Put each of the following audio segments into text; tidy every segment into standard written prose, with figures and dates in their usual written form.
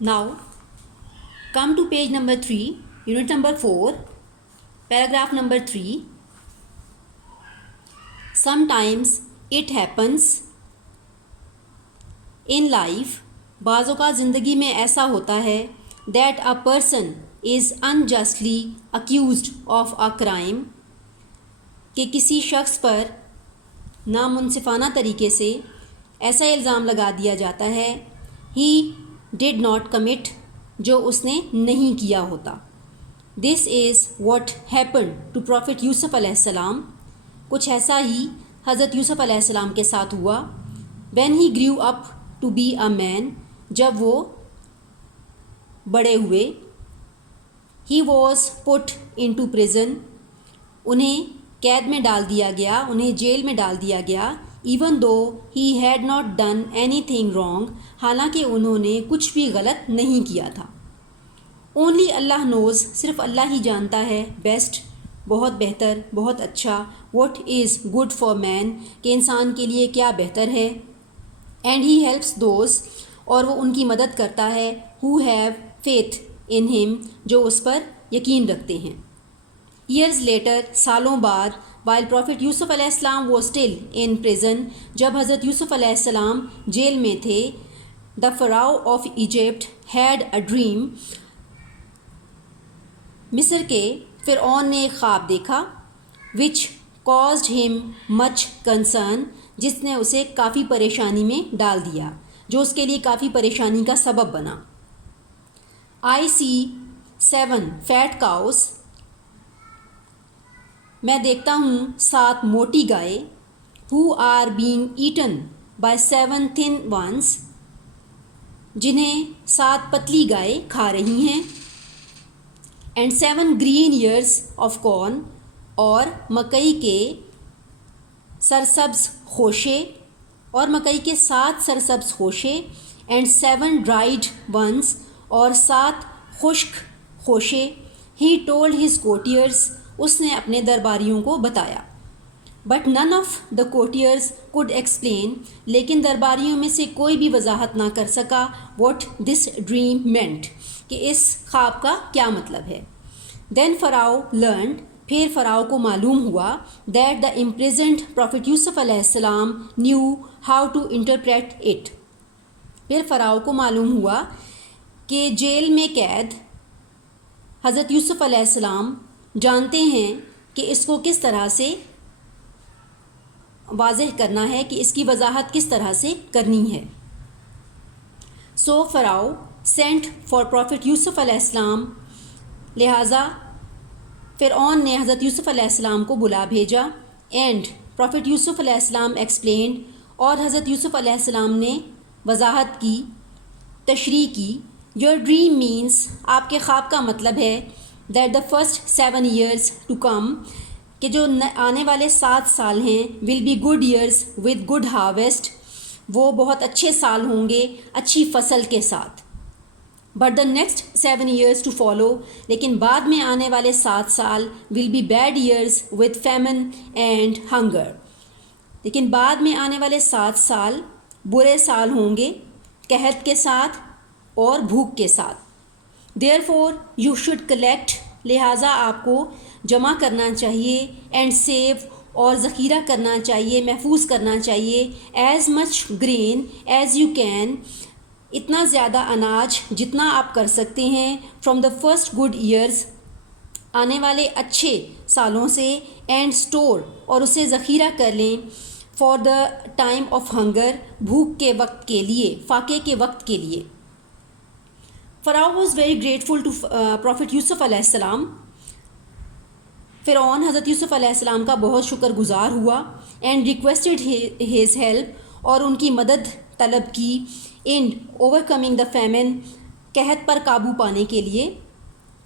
Now, come to page number 3, unit number 4, paragraph number 3. Sometimes it happens in life, बाज़ औक़ात ज़िंदगी में ऐसा होता है that a person is unjustly accused of a crime, कि किसी शख्स पर नामुनसिफ़ाना तरीके से ऐसा इल्ज़ाम लगा दिया जाता है he did not commit, जो उसने नहीं किया होता. This is what happened to Prophet Yusuf अलैहिस्सलाम. कुछ ऐसा ही हज़रत यूसुफ़ अलैहिस्सलाम के साथ हुआ. When he grew up to be a man, जब वो बड़े हुए. He was put into prison, उन्हें कैद में डाल दिया गया, उन्हें जेल में डाल दिया गया. Even though he had not done anything wrong, हालांकि उन्होंने कुछ भी गलत नहीं किया था. Only Allah knows, सिर्फ अल्लाह ही जानता है बेस्ट, बहुत बेहतर, बहुत अच्छा. What is good for man, कि इंसान के लिए क्या बेहतर है. And he helps those, और वो उनकी मदद करता है who have faith in him, जो उस पर यकीन रखते हैं. Years later, सालों बाद, while Prophet Yusuf अलैहिस्सलाम was still in prison, जब हज़रत यूसुफ़ अलैहिस्सलाम जेल में थे, the Pharaoh of Egypt had a dream, मिस्र के फ़िरऔन ने एक ख्वाब देखा. which caused him much concern, जिसने उसे काफ़ी परेशानी में डाल दिया, जो उसके लिए काफ़ी परेशानी का सबब बना. I see 7 fat cows, मैं देखता हूँ 7 मोटी गाय, who are being eaten by 7 thin ones, जिन्हें 7 पतली गाय खा रही हैं. and 7 green ears of corn, और मकई के सरसब्ज़ खोशे, और मकई के 7 सरसब्ज़ खोशे. and 7 dried ones, और 7 खुश्क खोशे. he told his courtiers, उसने अपने दरबारियों को बताया. but none of the courtiers could explain, लेकिन दरबारियों में से कोई भी वजाहत ना कर सका what this dream meant, कि इस ख्वाब का क्या मतलब है. then Pharaoh learned, फिर फ़राओ को मालूम हुआ that the imprisoned Prophet Yusuf अलैहिस्सलाम knew how to interpret it. फिर फ़राओ को मालूम हुआ कि जेल में कैद हज़रत यूसुफ़ अलैहिस्सलाम जानते हैं कि इसको किस तरह से वाज़ेह करना है, कि इसकी वजाहत किस तरह से करनी है. सो फ़राओ सेंट फॉर प्रॉफिट यूसुफ़ अलैहिस्सलाम, लिहाजा फ़िरऔन ने हज़रत यूसुफ़ अलैहिस्सलाम को बुला भेजा. एंड प्रॉफिट यूसुफ़ अलैहिस्सलाम एक्सप्लेन्ड, और हज़रत यूसुफ़ अलैहिस्सलाम ने वजाहत की, तशरीह की. योर ड्रीम मीन्स, आपके ख्वाब का मतलब है that the first 7 years to come, कि जो आने वाले 7 साल हैं will be good years with good harvest, वो बहुत अच्छे साल होंगे अच्छी फसल के साथ. But the next 7 years to follow, लेकिन बाद में आने वाले 7 साल will be bad years with famine and hunger, लेकिन बाद में आने वाले 7 साल बुरे साल होंगे कहत के साथ और भूख के साथ. देयरफॉर यू शुड कलेक्ट, लिहाजा आपको जमा करना चाहिए. एंड सेव, और ज़ख़ीरा करना चाहिए, महफूज करना चाहिए. As much grain as you can, इतना ज़्यादा अनाज जितना आप कर सकते हैं. From the first good years, आने वाले अच्छे सालों से. एंड स्टोर, और उसे ज़ख़ीरा कर लें. For the time of hunger, भूख के वक्त के लिए, फाके के वक्त के लिए. Pharaoh was very grateful to prophet Yusuf अलैहिस्सलाम. फ़िरऔन हज़रत यूसुफ़ अलैहिस्सलाम का बहुत शुक्रगुज़ार हुआ. एंड रिक्वेस्टेड हिज हेल्प, और उनकी मदद तलब की. इन ओवरकमिंग द फैमिन, कहत पर काबू पाने के लिए.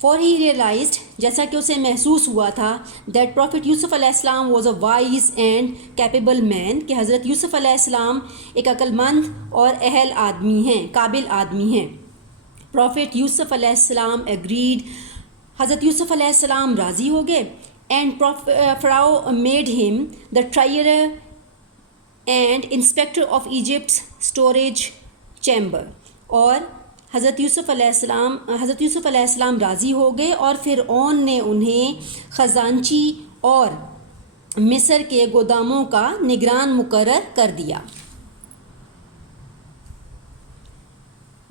फॉर ही रियलाइज्ड, जैसा कि उसे महसूस हुआ था दैट प्रॉफिट यूसुफ़ अलैहिस्सलाम was a wise and capable man, कि हज़रत यूसुफ़ अलैहिस्सलाम एक अक्लमंद और अहल आदमी हैं, काबिल आदमी हैं. प्रॉफिट यूसुफ़ अलैहिस्सलाम एग्रीड, हज़रत यूसुफ़ अलैहिस्सलाम राज़ी हो गए. And Pharaoh made him the treasurer and inspector of Egypt's storage chamber, और حضرت یوسف علیہ السلام راضی ہو گئے اور فرعون نے انہیں خزانچی اور مصر کے گوداموں کا نگران مقرر کر دیا.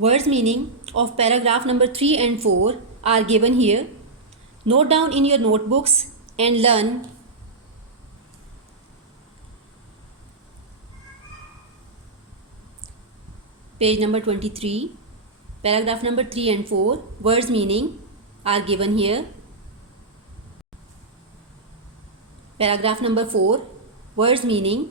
Words meaning of paragraph number 3 and 4 are given here. Note down in your notebooks and learn. Page number 23, paragraph number 3 and 4, words meaning are given here. Paragraph number 4, words meaning